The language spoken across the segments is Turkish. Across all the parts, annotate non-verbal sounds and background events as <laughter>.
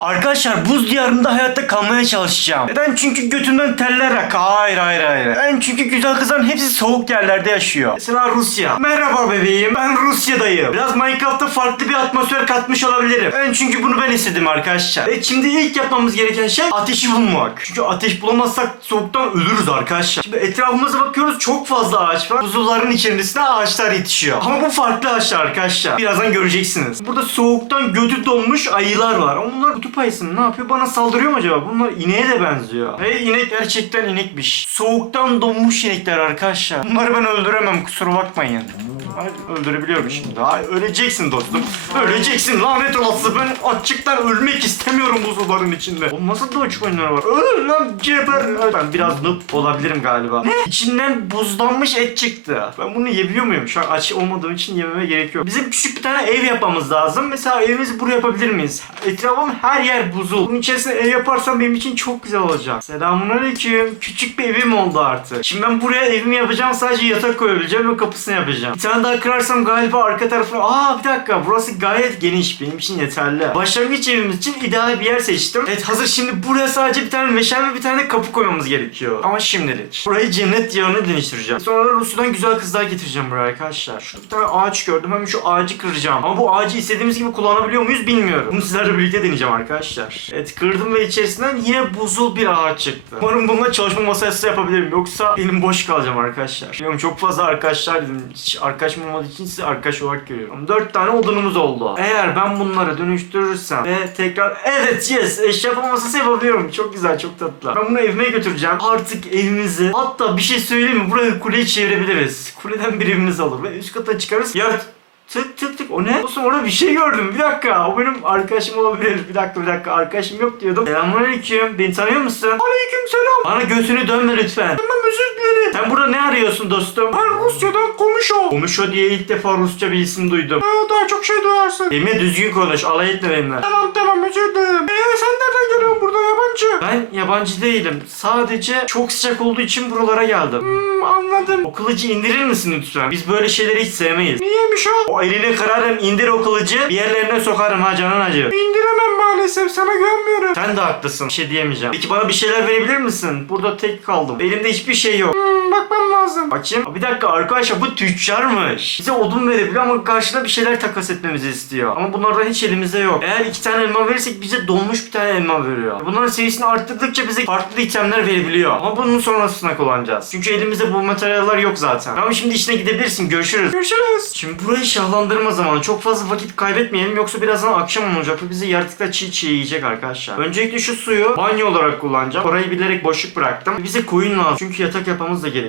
Arkadaşlar buz diyarında hayatta kalmaya çalışacağım. Neden? Çünkü götümden teller ak. Hayır hayır hayır. Ben çünkü güzel kızların hepsi soğuk yerlerde yaşıyor. Mesela Rusya. Merhaba bebeğim. Ben Rusya'dayım. Biraz Minecraft'ta farklı bir atmosfer katmış olabilirim. Ben çünkü bunu ben istedim arkadaşlar. Ve şimdi ilk yapmamız gereken şey ateşi bulmak. Çünkü ateş bulamazsak soğuktan ölürüz arkadaşlar. Şimdi etrafımıza bakıyoruz çok fazla ağaç var. Buzulların içerisinde ağaçlar yetişiyor. Ama bu farklı ağaçlar arkadaşlar. Birazdan göreceksiniz. Burada soğuktan götü donmuş ayılar var. Ama bunlar kutup ayısı mı? Ne yapıyor? Bana saldırıyor mu acaba? Bunlar ineğe de benziyor. Ve inek gerçekten inekmiş. Soğuktan donmuş inekler arkadaşlar. Bunları ben öldüremem kusura bakmayın. Ay, öldürebiliyorum şimdi. Ay, öleceksin dostum. Öleceksin lanet olası. Ben açıktan ölmek istemiyorum bu suların içinde. O nasıl dodge oyunları var? Öl lan geber. Ben biraz noob olabilirim galiba. Ne? İçinden buzlanmış et çıktı. Ben bunu yiyebiliyor muyum? Şu an aç olmadığım için yememe gerek yok. Bizim küçük bir tane ev yapmamız lazım. Mesela evimizi buraya yapabilir miyiz? Etrafım her yer buzul. Bunun içerisine ev yaparsam benim için çok güzel olacak. Selamünaleyküm. Küçük bir evim oldu artık. Şimdi ben buraya evimi yapacağım. Sadece yatak koyabileceğim ve kapısını yapacağım. Bir tane daha kırarsam galiba arka tarafına... Aa bir dakika. Burası gayet geniş. Benim için yeterli. Başlangıç evimiz için ideal bir yer seçtim. Evet hazır şimdi buraya sadece bir tane meşale ve bir tane kapı koymamız gerekiyor. Ama şimdilik. Burayı cennet diyarına dönüştüreceğim. Sonra Rusya'dan güzel kızlar getireceğim buraya arkadaşlar. Şurada bir tane ağaç gördüm. Hemen şu ağacı kıracağım. Ama bu ağacı istediğimiz gibi kullanabiliyor muyuz bilmiyorum. Bunu sizlerle birlikte deneyeceğim arkadaşlar. Evet kırdım ve içerisinden yine buzul bir ağaç çıktı. Umarım bununla çalışma masası yapabilirim. Yoksa elim boş kalacağım arkadaşlar. Biliyorum çok fazla arkadaşlar dedim. Hiç arkadaşım olmadığı için sizi arkadaş olarak görüyorum. 4 tane odunumuz oldu. Eğer ben bunları dönüştürürsem ve tekrar evet yes eşya masası yapabiliyorum. Çok güzel çok tatlı. Ben bunu evime götüreceğim. Artık evimizi hatta bir şey söyleyeyim mi? Burayı kuleye çevirebiliriz. Kuleden bir evimiz olur ve üst kata çıkarız. Ya Tık tık tık. O ne? Orada bir şey gördüm. Bir dakika. O benim arkadaşım olabilir. Bir dakika bir dakika. Arkadaşım yok diyordum. Selamünaleyküm. Beni tanıyor musun? Aleyküm selam Bana götünü dönme lütfen. Tamam özür dilerim. Sen burada ne arıyorsun dostum? Ben Rusya'dan Komuşo Komuşo diye ilk defa Rusça bir isim duydum. Aa, Daha çok şey duyarsın. Benimle düzgün konuş. Alay etme benimle. Tamam tamam özür dilerim Eee sen nereden geliyorsun burada yabancı? Ben yabancı değilim sadece çok sıcak olduğu için buralara geldim Hmm anladım O kılıcı indirir misin lütfen? Biz böyle şeyleri hiç sevmeyiz Niyemiş o? O elini kırarım indir o kılıcı bir yerlerine sokarım ha canın acı. İndiremem maalesef sana güvenmiyorum. Sen de haklısın bir şey diyemeyeceğim. Peki bana bir şeyler verebilir misin? Burada tek kaldım. Elimde hiçbir şey yok. Hmm, bakmam lazım. Bakayım. Aa, Bir dakika arkadaşlar bu tüccarmış. Bize odun verebiliyor ama karşılığında bir şeyler takas etmemizi istiyor. Ama bunlardan hiç elimizde yok. Eğer iki tane elma verirsek bize donmuş bir tane elma veriyor. Bunların seviyesini arttırdıkça bize farklı itemler verebiliyor. Ama bunun sonrasında kullanacağız. Çünkü elimizde bu materyaller yok zaten. Tamam şimdi işine gidebilirsin. Görüşürüz. Görüşürüz. Şimdi burayı şahlandırma zamanı. Çok fazla vakit kaybetmeyelim yoksa birazdan akşam olacak ve bizi yaratıklar çiğ çiğ yiyecek arkadaşlar. Öncelikle şu suyu banyo olarak kullanacağım. Orayı bilerek boşluk bıraktım. Bize koyun lazım. Çünkü yatak yapmamız da gerekiyor.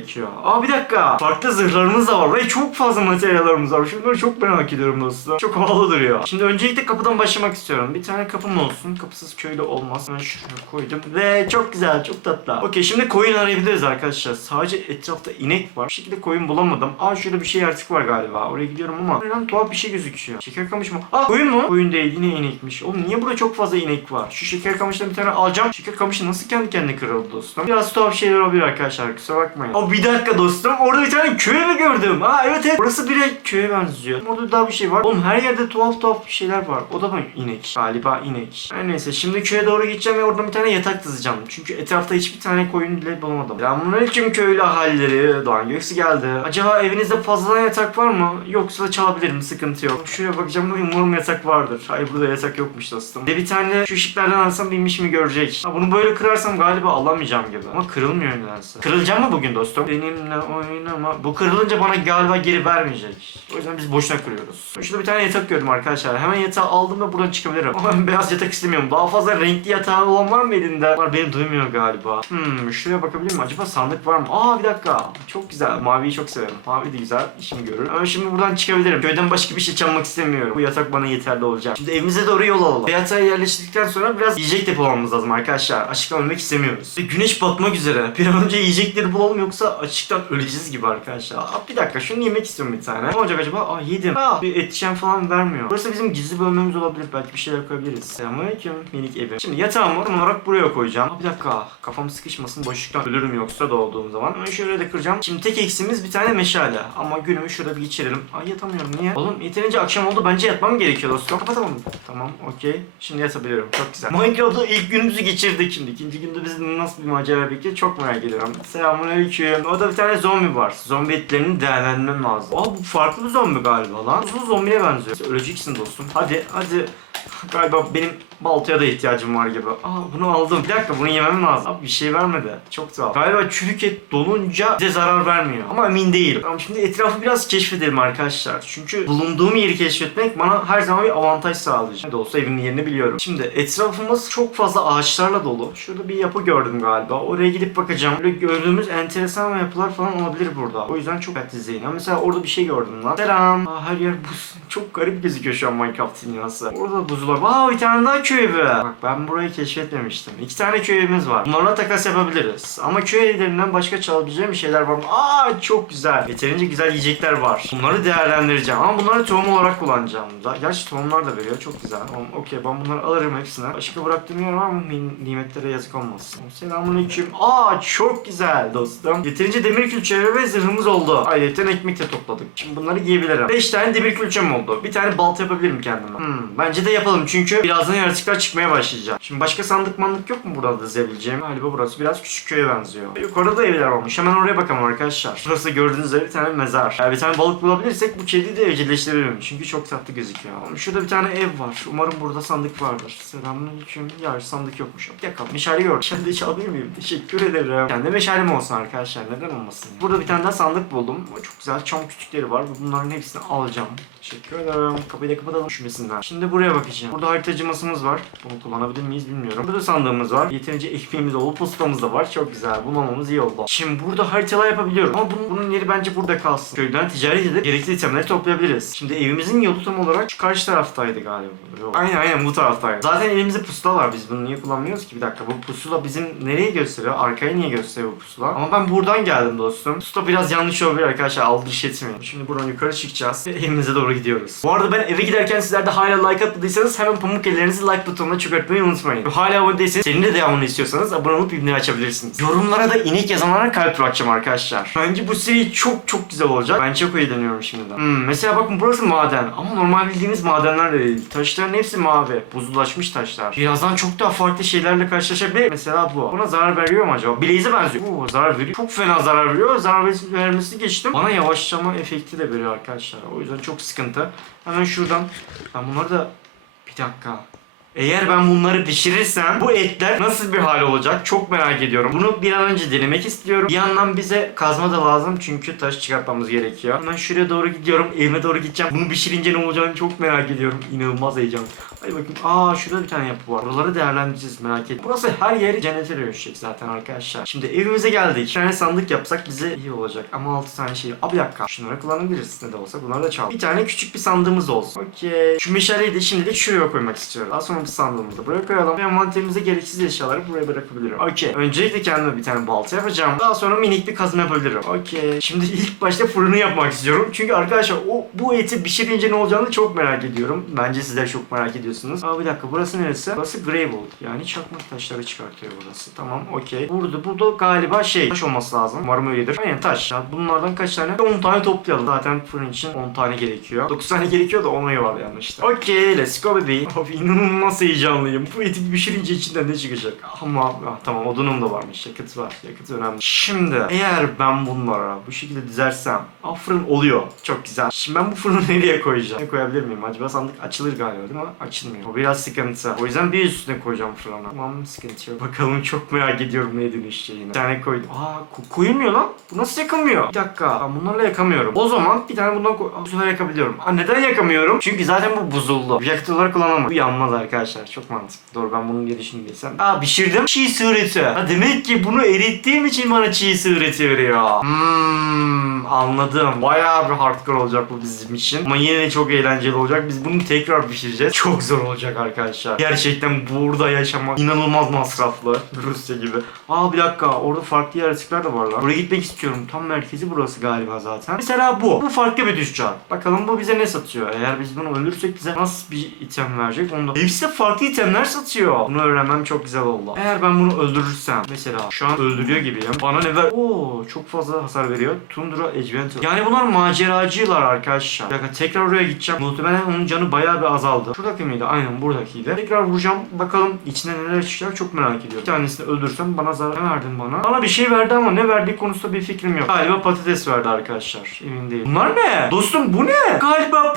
Aa bir dakika. Farklı zırhlarımız da var ve çok fazla materyallerimiz var. Şunları çok merak ediyorum dostum. Çok havalı duruyor. Şimdi öncelikle kapıdan başlamak istiyorum. Bir tane kapım olsun. Kapısız köylü olmaz. Ben şuraya koydum. Ve çok güzel, çok tatlı. Okey şimdi koyun arayabiliriz arkadaşlar. Sadece etrafta inek var. Bir şekilde koyun bulamadım. Aa şurada bir şey artık var galiba. Oraya gidiyorum ama. Lan tuhaf bir şey gözüküyor. Şeker kamış mı? Aa koyun mu? Koyun değil yine inekmiş. Oğlum niye burada çok fazla inek var? Şu şeker kamıştan bir tane alacağım. Şeker kamışı nasıl kendi kendine kırıldı dostum? Biraz tuhaf şeyler olabilir arkadaşlar. Kusura bakmayın. Aa bir dakika dostum. Orada bir tane köy mü gördüm? Aa evet evet. Burası bir köye benziyor. Orada daha bir şey var. Oğlum her yerde tuhaf tuhaf bir şeyler var. O da mı inek? Galiba inek. Her neyse şimdi köye doğru gideceğim ve oradan bir tane yatak dizeceğim. Çünkü etrafta hiçbir tane koyun bile bulamadım. Selamünaleyküm köylü ahalleri. Doğan Göksu geldi. Acaba evinizde fazladan yatak var mı? Yoksa çalabilirim. Sıkıntı yok. Şuraya bakacağım. Umarım yatak vardır. Hayır burada yatak yokmuş dostum. De bir tane şu ışıklardan alsam binmiş mi görecek. Ha, bunu böyle kırarsam galiba alamayacağım gibi. Ama kırılmıyor nedense. Kırılacağım mı bugün dostum? Benimle oynama. Bu kırılınca bana galiba geri vermeyecek. O yüzden biz boşuna kırıyoruz. Şurada bir tane yatak gördüm arkadaşlar. Hemen yatağı aldım ve buradan çıkabilirim. Ama ben beyaz yatak istemiyorum. Daha fazla renkli yatağı olan var mı elinde? Var beni duymuyor galiba. Hmm şuraya bakabilir miyim? Acaba sandık var mı? Aa bir dakika. Çok güzel. Maviyi çok severim. Mavi de güzel. İşimi görür. Ama şimdi buradan çıkabilirim. Köyden başka bir şey çalmak istemiyorum. Bu yatak bana yeterli olacak. Şimdi evimize doğru yol alalım. Ve yatağı yerleştirdikten sonra biraz yiyecek depolamamız lazım arkadaşlar. Açıktan ölmek istemiyoruz. Ve güneş batmak üzere. Bir an önce yiyecekleri bulalım yoksa açıktan öleceğiz gibi arkadaşlar. Aa, bir dakika şunu yemek istiyorum bir tane. Ne olacak acaba? Aa yedim. Aa bir etişen falan vermiyor. Burası bizim gizli bölmemiz olabilir. Belki bir şeyler koyabiliriz. Selamünaleyküm minik evim. Şimdi yatağımı tam olarak buraya koyacağım. Aa, bir dakika. Kafam sıkışmasın. Boşluktan ölürüm yoksa doğduğum zaman. Hemen şöyle de kıracağım. Şimdi tek eksimiz bir tane meşale. Ama günümü şurada bir geçirelim. Ay yatamıyorum. Niye? Oğlum yeterince akşam oldu. Bence yatmam gerekiyor dostum. Kapatalım. Tamam okey. Şimdi yatabilirim. ediyorum. Çok güzel. Minecraft'ta ilk günümüzü geçirdik şimdi. İkinci günde bizi nasıl bir macera bekliyor çok merak ediyorum. Selamünaleyküm. Orada bir tane zombi var. Zombi etlerini değerlendirmem lazım. Aa bu farklı bir zombi galiba lan. Uzun zombiye benziyor. Sen Öleceksin dostum. Hadi hadi. Galiba benim baltaya da ihtiyacım var gibi. Aa bunu aldım. Bir dakika bunu yemem lazım. Abi bir şey vermedi. Çok tuhaf. Galiba çürük et dolunca bize zarar vermiyor. Ama emin değilim. Tamam şimdi etrafı biraz keşfedelim arkadaşlar. Çünkü bulunduğum yeri keşfetmek bana her zaman bir avantaj sağlayacak. Ne de olsa evimin yerini biliyorum. Şimdi etrafımız çok fazla ağaçlarla dolu. Şurada bir yapı gördüm galiba. Oraya gidip bakacağım. Böyle gördüğümüz enteresan yapılar falan olabilir burada. O yüzden çok dikkatli izleyin. Ama mesela orada bir şey gördüm lan. Selam. Aa, her yer buz. <laughs> Çok garip gözüküyor şu an Minecraft dünyası. Orada buzlar. Aa bir tane daha köy evi. Bak ben burayı keşfetmemiştim. İki tane köy evimiz var. Bunlarla takas yapabiliriz. Ama köy evlerinden başka çalabileceğim şeyler var mı? Aa çok güzel. Yeterince güzel yiyecekler var. Bunları değerlendireceğim. Ama bunları tohum olarak kullanacağım. Da. Gerçi tohumlar da veriyor. Çok güzel. Okey ben bunları alırım hepsine. Başka bıraktığım yer var mı? Ni- Nimetlere yazık olmasın. Selamünaleyküm. Aa çok güzel dostum. Yeterince demir külçeleri ve zırhımız oldu. Ayrıca ekmek de topladık. Şimdi bunları giyebilirim. 5 tane demir külçem oldu. Bir tane balta yapabilirim kendime. Hmm, bence de yapalım çünkü birazdan yaratıklar çıkmaya başlayacak. Şimdi başka sandık mandık yok mu burada dizebileceğim? Galiba burası biraz küçük köye benziyor. Yukarıda da evler olmuş. Hemen oraya bakalım arkadaşlar. Burası gördüğünüz üzere bir tane mezar. Eğer bir tane balık bulabilirsek bu kediyi de evcilleştirebilirim. Çünkü çok tatlı gözüküyor. Şurada bir tane ev var. Umarım burada sandık vardır. Selamünaleyküm. Ya sandık yokmuş. Yakalım. Meşale gördüm. Şimdi hiç alabilir miyim? <laughs> Teşekkür ederim. Kendi meşalem olsun arkadaşlar. Neden olmasın? Burada bir tane daha sandık buldum. Çok güzel. Çam kütükleri var. Bunların hepsini alacağım. Teşekkür ederim. Kapıyı da kapatalım üşümesinler. Şimdi buraya bakacağım. Burada haritacı masamız var. Bunu kullanabilir miyiz bilmiyorum. Burada sandığımız var. Yeterince ekmeğimiz olup postamız da var. Çok güzel. Bunu almamız iyi oldu. Şimdi burada haritalar yapabiliyorum. Ama bunun, bunun yeri bence burada kalsın. Köyden ticaret edip gerekli itemleri toplayabiliriz. Şimdi evimizin yolu tam olarak şu karşı taraftaydı galiba. Yok. Aynen aynen bu taraftaydı. Zaten elimizde pusula var. Biz bunu niye kullanmıyoruz ki? Bir dakika bu pusula bizim nereye gösteriyor? Arkaya niye gösteriyor bu pusula? Ama ben buradan geldim dostum. Pusula biraz yanlış olabilir arkadaşlar. Aldırış etmeyin. Şimdi buradan yukarı çıkacağız. Evimize doğru gidiyoruz. Bu arada ben eve giderken sizler de hala like atmadıysanız hemen pamuk ellerinizi like butonuna çökertmeyi unutmayın. Hala abone değilseniz senin de devamını istiyorsanız abone olup bildirimleri açabilirsiniz. Yorumlara da inek yazanlara kalp bırakacağım arkadaşlar. Bence bu seri çok çok güzel olacak. Ben çok eğleniyorum şimdiden. Hmm, mesela bakın burası maden ama normal bildiğimiz madenler de değil. Taşların hepsi mavi. Buzullaşmış taşlar. Birazdan çok daha farklı şeylerle karşılaşabilir. Mesela bu. Buna zarar veriyor mu acaba? Blaze'e benziyor. Oo zarar veriyor. Çok fena zarar veriyor. Zarar ver- vermesi geçtim. Bana yavaşlama efekti de veriyor arkadaşlar. O yüzden çok sıkıntı. Hemen şuradan. Ben bunları da... Bir dakika. Eğer ben bunları pişirirsem bu etler nasıl bir hal olacak çok merak ediyorum. Bunu bir an önce denemek istiyorum. Bir yandan bize kazma da lazım çünkü taş çıkartmamız gerekiyor. Hemen şuraya doğru gidiyorum. Evime doğru gideceğim. Bunu pişirince ne olacağını çok merak ediyorum. İnanılmaz heyecan. Hadi bakayım. Aa şurada bir tane yapı var. Buraları değerlendireceğiz merak etme. Burası her yeri cennete dönüşecek zaten arkadaşlar. Şimdi evimize geldik. Bir tane sandık yapsak bize iyi olacak. Ama 6 tane şey. Abi dakika. Şunları kullanabiliriz ne de olsa. Bunları da çal. Bir tane küçük bir sandığımız olsun. Okey. Şu meşaleyi de şimdilik şuraya koymak istiyorum. Daha sonra bir sandığımızı da buraya koyalım. Ve envanterimize gereksiz eşyaları buraya bırakabilirim. Okey. Öncelikle kendime bir tane balta yapacağım. Daha sonra minik bir kazma yapabilirim. Okey. Şimdi ilk başta fırını yapmak istiyorum. Çünkü arkadaşlar o bu eti pişirince ne olacağını çok merak ediyorum. Bence sizler çok merak ediyorsunuz. Aa bir dakika burası neresi? Burası Gravel. Yani çakmak taşları çıkartıyor burası. Tamam okey. Burada burada galiba şey taş olması lazım. Umarım öyledir. Aynen taş. Ya bunlardan kaç tane? 10 tane toplayalım. Zaten fırın için 10 tane gerekiyor. 9 tane gerekiyor da 10'u var yani işte. Okey let's go baby. Abi inanılmaz heyecanlıyım. Bu eti pişirince içinden ne çıkacak? Ama ah, tamam odunum da varmış. Yakıt var. Yakıt önemli. Şimdi eğer ben bunlara bu şekilde dizersem ah fırın oluyor. Çok güzel. Şimdi ben bu fırını <laughs> nereye koyacağım? Ne koyabilir miyim? Acaba sandık açılır galiba değil mi? Açılmıyor. O biraz sıkıntı. O yüzden bir üstüne koyacağım fırına. Tamam sıkıntı yok. Bakalım çok merak ediyorum neye dönüşeceğini. Bir tane koydum. Aa ko- koyulmuyor lan. Bu nasıl yakamıyor? Bir dakika. Ben bunlarla yakamıyorum. O zaman bir tane bundan koy... Bu sefer yakabiliyorum. Aa, neden yakamıyorum? Çünkü zaten bu buzullu. Yakıt olarak kullanamam. Bu yanmaz arkadaşlar. Çok mantıklı. Doğru ben bunun gelişini bilsem. Aa pişirdim. Çiğ sığır eti. Ha, demek ki bunu erittiğim için bana çiğ sığır eti veriyor. Hmm, anladım. Bayağı bir hardcore olacak bu bizim için. Ama yine de çok eğlenceli olacak. Biz bunu tekrar pişireceğiz. Çok zor olacak arkadaşlar. Gerçekten burada yaşamak inanılmaz masraflı. Rusya gibi. Aa bir dakika. Orada farklı yaratıklar da var lan. Buraya gitmek istiyorum. Tam merkezi burası galiba zaten. Mesela bu. Bu farklı bir tüccar. Bakalım bu bize ne satıyor? Eğer biz bunu öldürürsek bize nasıl bir item verecek? Onu da... Hepsi de farklı itemler satıyor. Bunu öğrenmem çok güzel oldu. Eğer ben bunu öldürürsem mesela şu an öldürüyor gibiyim. Bana ne ver? Oo çok fazla hasar veriyor. Tundra Adventure. Yani bunlar maceracılar arkadaşlar. Bir dakika tekrar oraya gideceğim. Muhtemelen onun canı bayağı bir azaldı. Şuradaki miydi? Mıydı? Aynen buradakiydi. Tekrar vuracağım. Bakalım içinde neler çıkacak çok merak ediyorum. Bir tanesini öldürsem bana zarar verdin bana? Bana bir şey verdi ama ne verdiği konusunda bir fikrim yok. Galiba patates verdi arkadaşlar. Emin değilim. Bunlar ne? Dostum bu ne? Galiba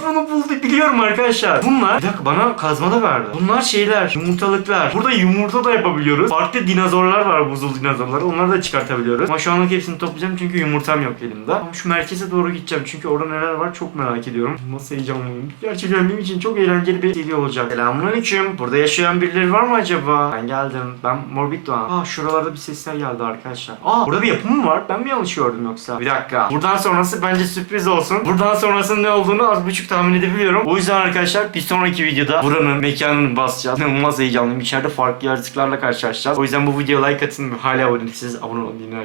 biliyorum arkadaşlar. Bunlar bir dakika bana kazma da verdi. Bunlar şeyler yumurtalıklar. Burada yumurta da yapabiliyoruz. Farklı dinozorlar var buzul dinozorları. Onları da çıkartabiliyoruz. Ama şu anlık hepsini toplayacağım çünkü yumurtam yok elimde. Ama şu merkeze doğru gideceğim çünkü orada neler var çok merak ediyorum. Nasıl heyecanlıyım. Gerçekten benim için çok eğlenceli bir video olacak. Selamünaleyküm. Burada yaşayan birileri var mı acaba? Ben geldim. Ben Morbid Doğan. Aa şuralarda bir sesler geldi arkadaşlar. Aa burada bir yapı mı var? Ben mi yanlış gördüm yoksa? Bir dakika. Buradan sonrası bence sürpriz olsun. Buradan sonrasının ne olduğunu az buçuk tahmin edebiliyorum. O yüzden arkadaşlar bir sonraki videoda buranın mekanını basacağız. İnanılmaz heyecanlıyım. İçeride farklı yaratıklarla karşılaşacağız. O yüzden bu videoya like atın. Hala abone değilseniz abone olun. Dinler.